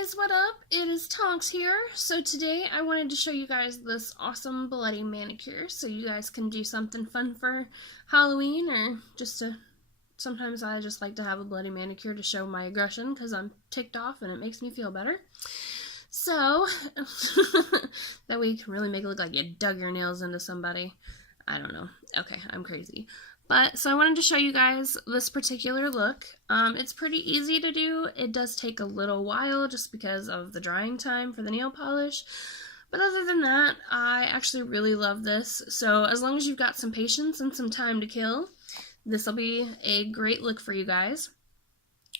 guys, what up? It is Tonks here. So today I wanted to show you guys this awesome bloody manicure so you guys can do something fun for Halloween or just to... Sometimes I just like to have a bloody manicure to show my aggression because I'm ticked off and it makes me feel better. So, that way you can really make it look like you dug your nails into somebody. I don't know. Okay, I'm crazy. So I wanted to show you guys this particular look. It's pretty easy to do. It does take a little while just because of the drying time for the nail polish. But other than that, I actually really love this. So as long as you've got some patience and some time to kill, this will be a great look for you guys.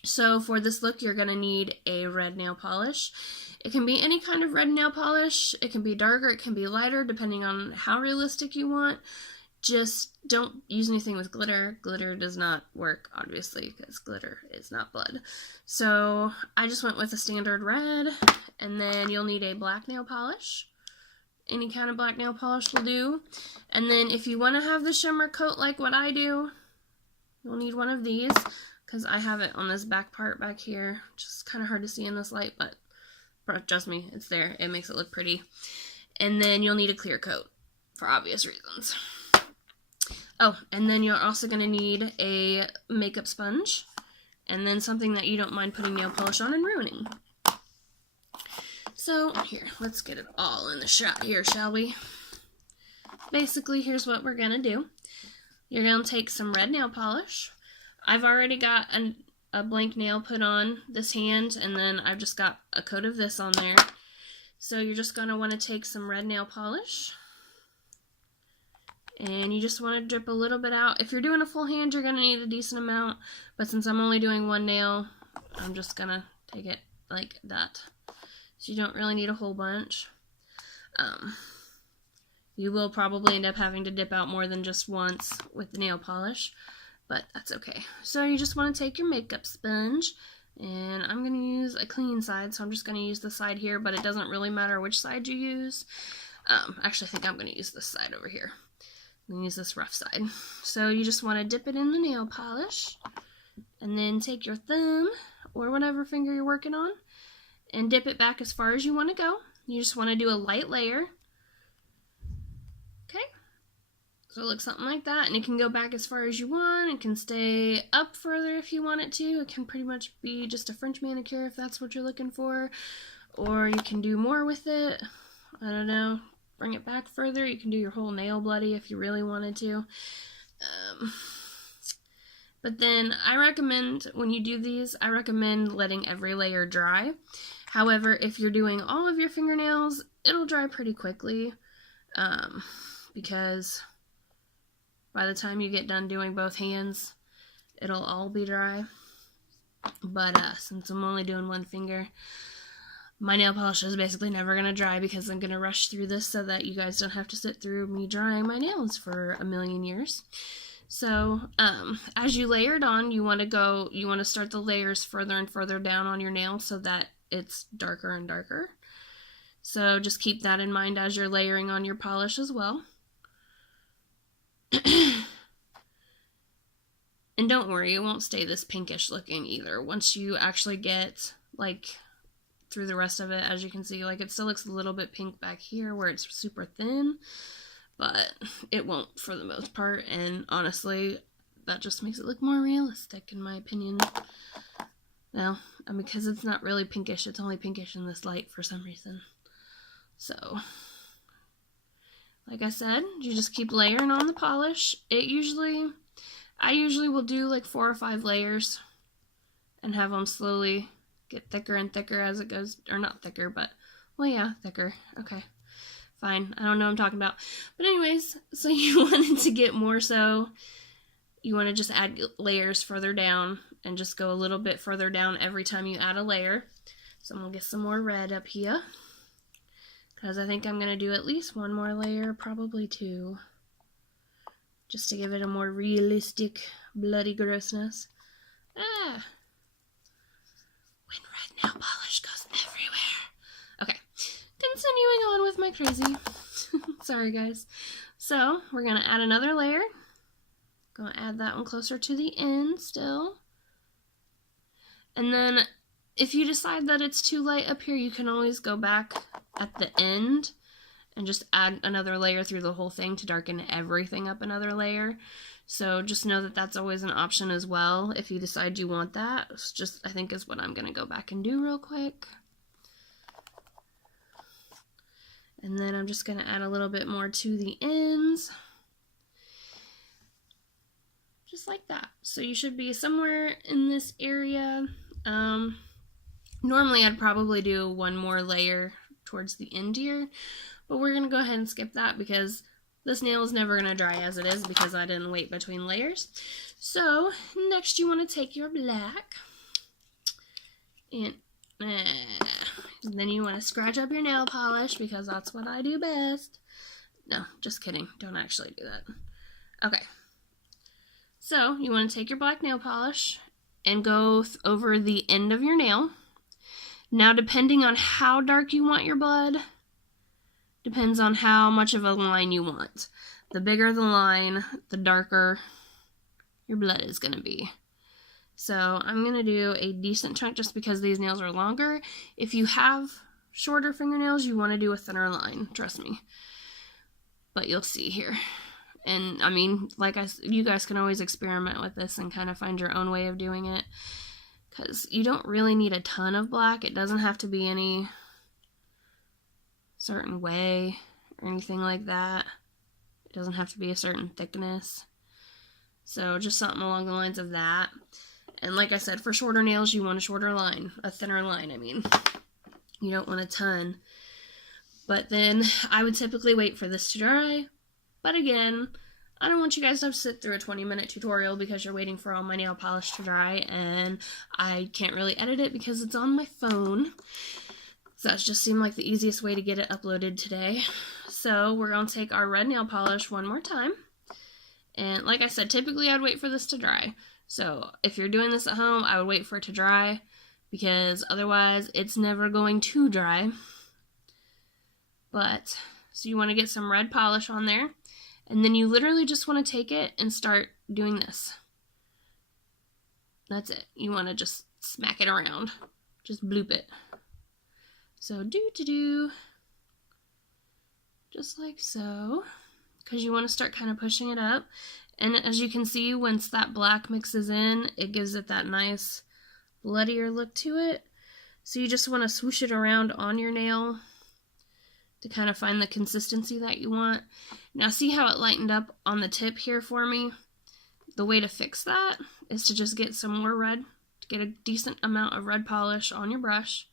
So for this look, you're going to need a red nail polish. It can be any kind of red nail polish. It can be darker, it can be lighter, depending on how realistic you want. Just don't use anything with glitter. Glitter does not work, obviously, because glitter is not blood. So I just went with a standard red, and then you'll need a black nail polish. Any kind of black nail polish will do. And then if you want to have the shimmer coat like what I do, you'll need one of these, because I have it on this back part back here. Just kind of hard to see in this light, but trust me, it's there. It makes it look pretty. And then you'll need a clear coat, for obvious reasons. Oh, and then you're also going to need a makeup sponge, and then something that you don't mind putting nail polish on and ruining. So, here, let's get it all in the shot here, shall we? Basically, here's what we're going to do. You're going to take some red nail polish. I've already got a blank nail put on this hand, and then I've just got a coat of this on there. So you're just going to want to take some red nail polish, and you just want to drip a little bit out. If you're doing a full hand, you're going to need a decent amount, but since I'm only doing one nail, I'm just going to take it like that. So you don't really need a whole bunch. You will probably end up having to dip out more than just once with the nail polish, but that's okay. So you just want to take your makeup sponge, and I'm going to use a clean side, so I'm just going to use the side here, but it doesn't really matter which side you use. Actually, I think I'm going to use this side over here. I'm going to use this rough side. So you just want to dip it in the nail polish, and then take your thumb, or whatever finger you're working on, and dip it back as far as you want to go. You just want to do a light layer. Okay, so it looks something like that, and it can go back as far as you want. It can stay up further if you want it to. It can pretty much be just a French manicure if that's what you're looking for, or you can do more with it. I don't know, bring it back further. You can do your whole nail bloody if you really wanted to. But then I recommend, when you do these, I recommend letting every layer dry. However, if you're doing all of your fingernails, it'll dry pretty quickly. Because by the time you get done doing both hands, it'll all be dry. But since I'm only doing one finger, my nail polish is basically never going to dry because I'm going to rush through this so that you guys don't have to sit through me drying my nails for a million years. So, as you layer it on, you want to start the layers further and further down on your nail so that it's darker and darker. So just keep that in mind as you're layering on your polish as well. And don't worry, it won't stay this pinkish looking either. Once you actually get, like, through the rest of it, as you can see, like, it still looks a little bit pink back here where it's super thin, but it won't for the most part, and honestly, that just makes it look more realistic, in my opinion. Well, I mean, because it's not really pinkish, it's only pinkish in this light for some reason. So, like I said, you just keep layering on the polish. I usually will do like 4 or 5 layers and have them slowly get thicker and thicker as it goes, or not thicker, but, well, yeah, thicker. Okay, fine. I don't know what I'm talking about. But anyways, so you wanted to get more, so you want to just add layers further down and just go a little bit further down every time you add a layer. So I'm going to get some more red up here, because I think I'm going to do at least 1 more layer, probably 2, just to give it a more realistic bloody grossness. When red nail polish goes everywhere. Okay, continuing on with my crazy. Sorry, guys. So, we're going to add another layer. Going to add that one closer to the end still. And then if you decide that it's too light up here, you can always go back at the end and just add another layer through the whole thing to darken everything up another layer. So just know that that's always an option as well if you decide you want that. It's just, I think, is what I'm going to go back and do real quick. And then I'm just going to add a little bit more to the ends. Just like that. So you should be somewhere in this area. Normally I'd probably do one more layer towards the end here, but we're going to go ahead and skip that because this nail is never going to dry as it is because I didn't wait between layers. So next you want to take your black and then you want to scratch up your nail polish because that's what I do best. No, just kidding. Don't actually do that. Okay. So you want to take your black nail polish and go over the end of your nail. Now, depending on how dark you want your blood, depends on how much of a line you want. The bigger the line, the darker your blood is going to be. So I'm going to do a decent chunk just because these nails are longer. If you have shorter fingernails, you want to do a thinner line, trust me. But you'll see here. And I mean, you guys can always experiment with this and kind of find your own way of doing it. Because you don't really need a ton of black. It doesn't have to be any certain way or anything like that. It doesn't have to be a certain thickness. So just something along the lines of that. And like I said, for shorter nails, you want a shorter line. A thinner line, I mean. You don't want a ton. But then I would typically wait for this to dry. But again, I don't want you guys to have to sit through a 20-minute tutorial because you're waiting for all my nail polish to dry, and I can't really edit it because it's on my phone. So that just seemed like the easiest way to get it uploaded today. So we're going to take our red nail polish one more time. And like I said, typically I'd wait for this to dry. So if you're doing this at home, I would wait for it to dry because otherwise it's never going to dry. But, so you want to get some red polish on there. And then you literally just want to take it and start doing this. That's it. You want to just smack it around. Just bloop it. So just like so. Because you want to start kind of pushing it up. And as you can see, once that black mixes in, it gives it that nice bloodier look to it. So you just want to swoosh it around on your nail to kind of find the consistency that you want. Now see how it lightened up on the tip here for me? The way to fix that is to just get some more red, to get a decent amount of red polish on your brush,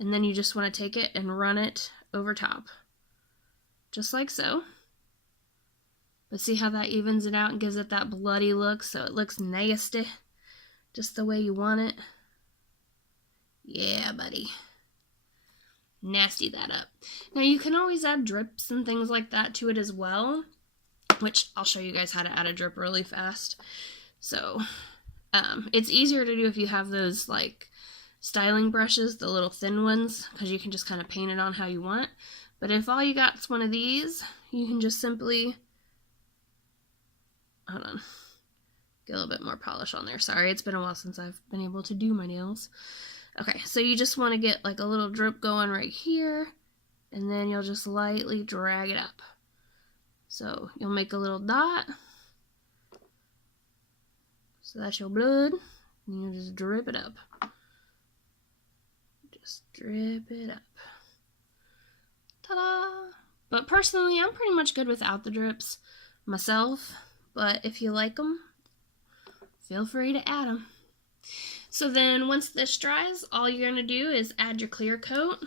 and then you just want to take it and run it over top. Just like so. But see how that evens it out and gives it that bloody look so it looks nasty? Just the way you want it. Yeah, buddy. Nasty that up. Now you can always add drips and things like that to it as well, which I'll show you guys how to add a drip really fast. So it's easier to do if you have those like styling brushes, the little thin ones, because you can just kind of paint it on how you want. But if all you got is one of these, you can just simply, hold on, get a little bit more polish on there. Sorry, it's been a while since I've been able to do my nails. Okay, so you just want to get like a little drip going right here, and then you'll just lightly drag it up. So you'll make a little dot. So that's your blood, and you just drip it up. Just drip it up. Ta-da! But personally, I'm pretty much good without the drips myself, but if you like them, feel free to add them. So then once this dries, all you're going to do is add your clear coat,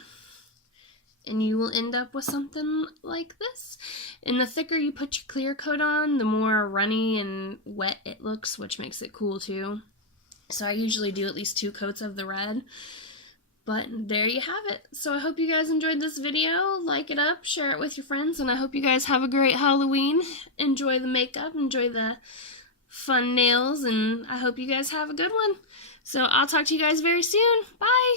and you will end up with something like this. And the thicker you put your clear coat on, the more runny and wet it looks, which makes it cool too. So I usually do at least 2 coats of the red. But there you have it. So I hope you guys enjoyed this video. Like it up, share it with your friends, and I hope you guys have a great Halloween. Enjoy the makeup, enjoy the fun nails, and I hope you guys have a good one. So I'll talk to you guys very soon. Bye!